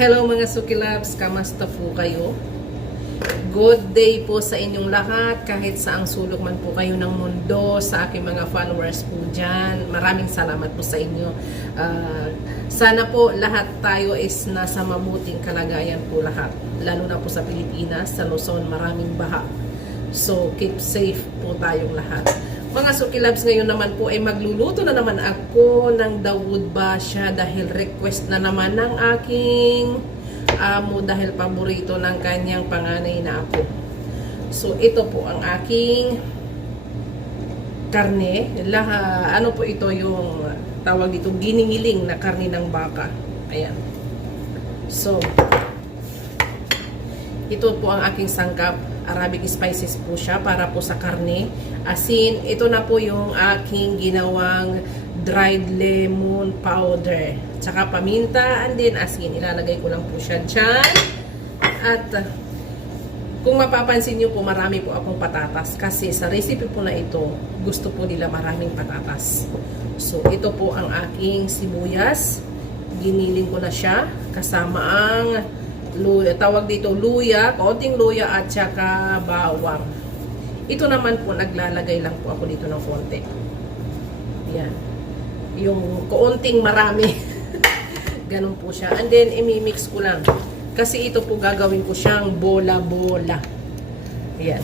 Hello mga Suki Loves, kamusta po kayo? Good day po sa inyong lahat, kahit saang sulok man po kayo ng mundo, sa aking mga followers po dyan. Maraming salamat po sa inyo. Sana po lahat tayo is nasa mabuting kalagayan po lahat. Lalo na po sa Pilipinas, sa Luzon, maraming baha. So, keep safe po tayong lahat. Mga Suki Loves, ngayon naman po ay magluluto na naman ako ng Dawood Basha dahil request na naman ng aking amo dahil paborito ng kanyang panganay na apo. So, ito po ang aking karne. Ano po ito yung tawag dito, giningiling na karne ng baka. Ayan. So, ito po ang aking sangkap. Arabic spices po siya para po sa karne. Asin, ito na po yung aking ginawang dried lemon powder. Tsaka paminta, and then asin. Ilalagay ko lang po siya dyan. At kung mapapansin nyo po, marami po akong patatas. Kasi sa recipe po na ito, gusto po nila maraming patatas. So, ito po ang aking sibuyas. Giniling ko na siya. Kasama ang luya, tawag dito luya, kaunting luya at saka bawang. Ito naman po, naglalagay lang po ako dito ng konti. Yan. Yung kaunting marami. Ganun po siya. And then, imimix ko lang. Kasi ito po gagawin ko siyang bola-bola. Yan.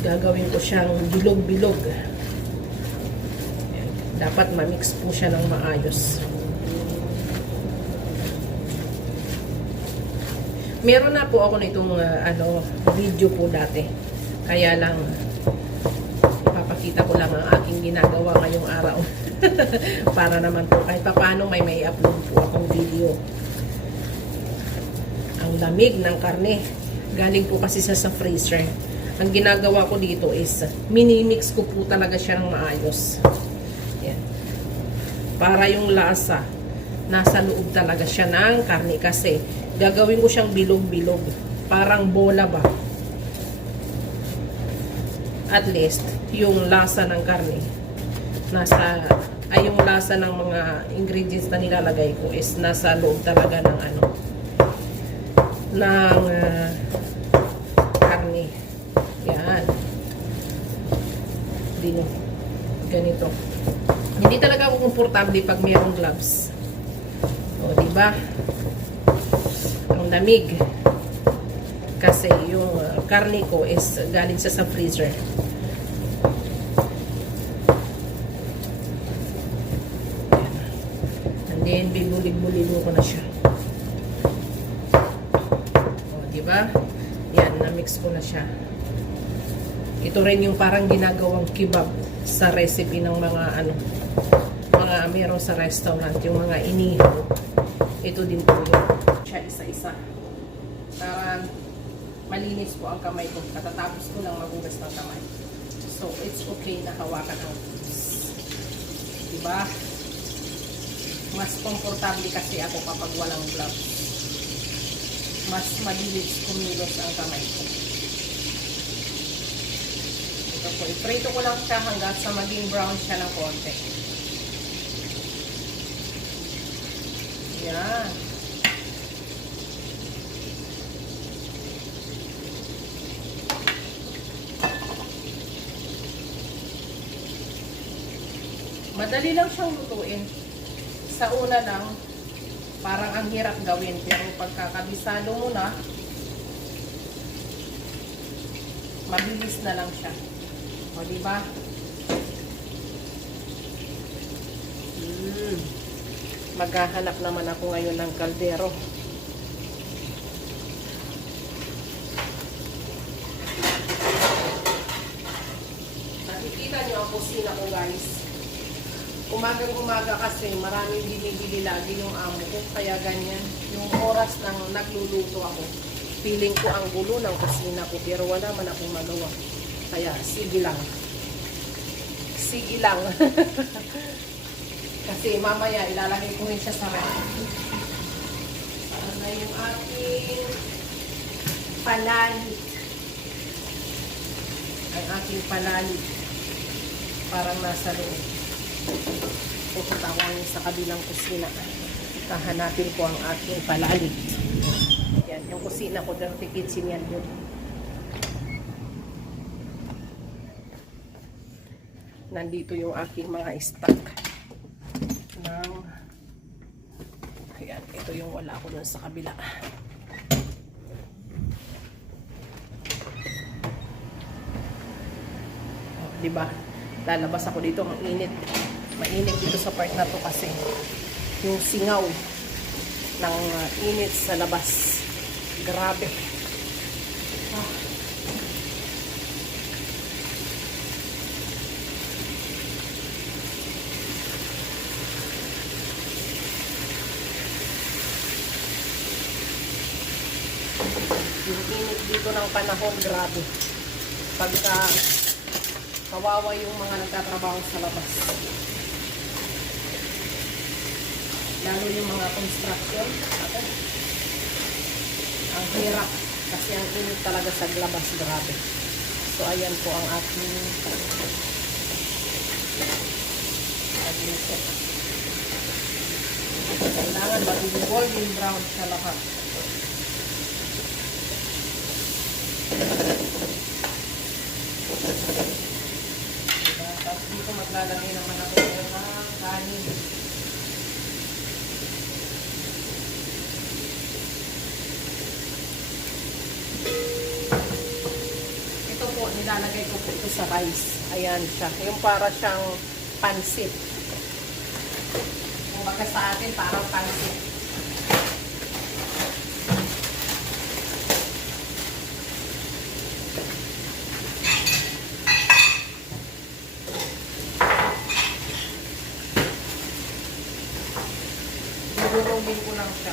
Gagawin ko siyang bilog-bilog. Yan. Dapat ma-mix po siya ng maayos. Meron na po ako nitong video po dati. Kaya lang papakita ko lang ang aking ginagawa ngayong araw. Para naman po kahit paano may upload po akong video. Ang lamig ng karne. Galing po kasi sa freezer. Ang ginagawa ko dito is mini-mix ko po talaga siya ng maayos. Yan. Para yung lasa nasa loob talaga siya ng karne kasi gagawin ko siyang bilog-bilog. Parang bola ba? At least, yung lasa ng karne, yung lasa ng mga ingredients na nilalagay ko is nasa loob talaga ng karne. Yan. Ganito. Hindi talaga ako komportable pag mayroong gloves. O, diba? Ang lamig kasi yung karne ko is galing sa freezer. And then bibulig-buligo ko na siya. O, diba? Yan, na-mix ko na siya. Ito rin yung parang ginagawang kebab sa recipe ng mga meron sa restaurant, yung mga inihaw. Ito din po yun. Siya isa-isa. Para malinis po ang kamay ko. Katatapos ko lang magugas ng kamay. So, it's okay na hawakan ang gloves. Diba? Mas komportable kasi ako kapag walang gloves. Mas malinis kumilos ang kamay ko. Ito po. Iprito ko lang siya hanggang sa maging brown siya ng konti. Yan. Madali lang siyang lutuin. Sa una lang, parang ang hirap gawin. Pero pagkakabisado mo na, mabilis na lang siya. O, diba? Maghahanap naman ako ngayon ng kaldero. Nakikita niyo ang kusina ko, guys. Umagang-umaga kasi maraming binibili lagi yung amo ko. Kaya ganyan. Yung oras nang nagluluto ako, feeling ko ang gulo ng kusina ko. Pero wala man akong magawa. Kaya sige lang. Sige lang. Kasi mamaya ilalagay ko rin siya sa ref. Para na yung aking panalit. Ang aking panalit. Parang nasa loob. Pupunta ko sa kabilang kusina. Hahanapin ko ang aking palalit. Yan, yung kusina ko, dirty kitchen yan yun. Nandito yung aking mga stock ng, ayan, ito yung wala ko dun sa kabila. Oh, diba? Lalabas ako dito, ang init. Mainit dito sa part na to kasi yung singaw ng init sa labas. Grabe. Ah. Yung init dito ng panahon, grabe. Pagka kawawa yung mga nagtatrabaho sa labas. Lalo yung mga construction. Ako, ang hirap. Kasi ang init talaga sa labas, grabe. So, ayan po ang ating agluto. Kailangan maging golden brown sa lahat. Diba? Tapos dito maglalagay naman ako ng kanin. Ito po, nilalagay ko po ito sa rice. Ayan siya. Yung para siyang pansit. Kung baka sa atin, parang pansit. Gulungin ko lang siya.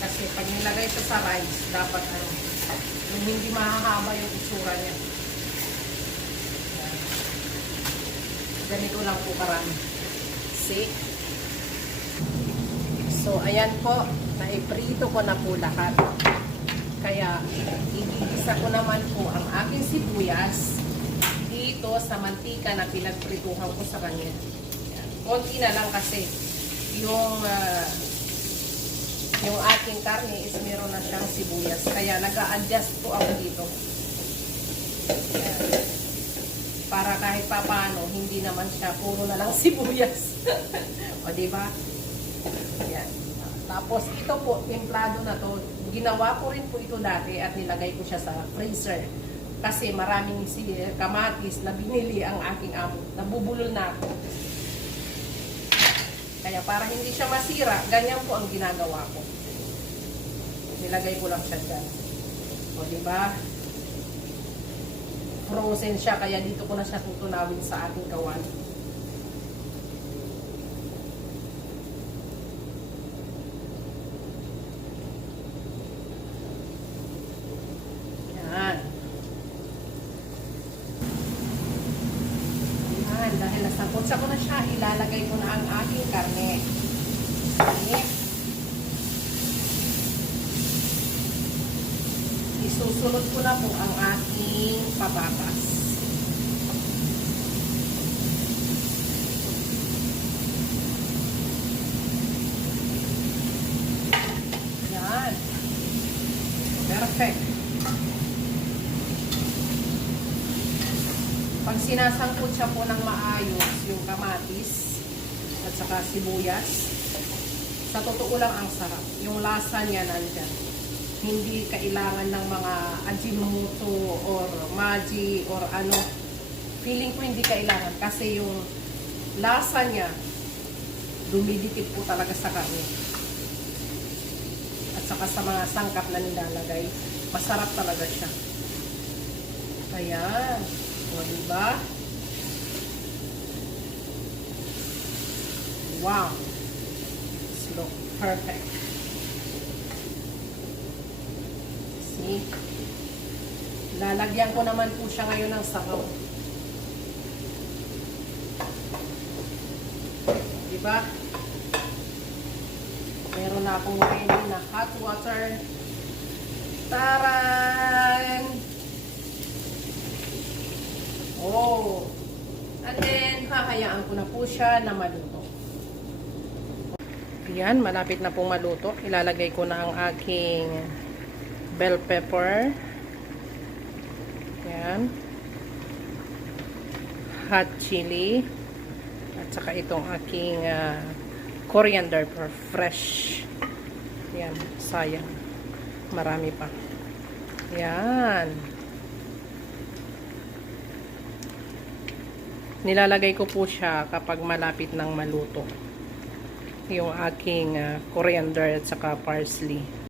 Kasi pag nilagay siya sa rice, dapat yung hindi mahahaba yung itsura niya. Ganito lang po karami. See? So, ayan po. Naiprito ko na po lahat. Kaya, igigisa ko naman po ang aking sibuyas dito sa mantika na pinagprituhan ko sa kanya. Konti na lang kasi yung aking karne is meron na siyang sibuyas. Kaya nag-a-adjust po ako dito. Ayan. Para kahit papaano, hindi naman siya puro na lang sibuyas. O, diba? Ayan. Tapos, ito po, templado na to. Ginawa ko rin po ito dati at nilagay ko siya sa freezer. Kasi maraming kamatis na binili ang aking amo. Nabubulol na ako. Kaya para hindi siya masira, ganyan po ang ginagawa ko. Nilagay ko lang siya dyan. O, diba? Frozen siya, kaya dito ko na siya tutunawin sa ating kawali. Yan. Yan, dahil nasangkotsa ko na siya, ilalagay ko na ang aking karne. Yan. Isusunod ko na po ang aking pabatas. Yan. Perfect. Pag sinasangkot siya po ng maayos, yung kamatis at saka sibuyas, sa totoo lang ang sarap. Yung lasa niya nandyan. Hindi kailangan ng mga Ajinomoto or Maggi or ano. Feeling ko hindi kailangan kasi yung lasa niya dumidikit po talaga sa karne. At saka sa mga sangkap na nilalagay, masarap talaga siya. Kaya, o diba? Wow! It's look perfect. Lalagyan ko naman po siya ngayon ng sabaw. Diba? Meron na akong ready na hot water. Taran! Oh! And then, hahayaan ko na po siya na maluto. Yan, malapit na pong maluto. Ilalagay ko na ang aking bell pepper. Yan. Hot chili. At saka itong aking coriander for fresh. Yan, sayang. Marami pa. Yan. Nilalagay ko po siya kapag malapit ng maluto. Yung aking coriander at saka parsley.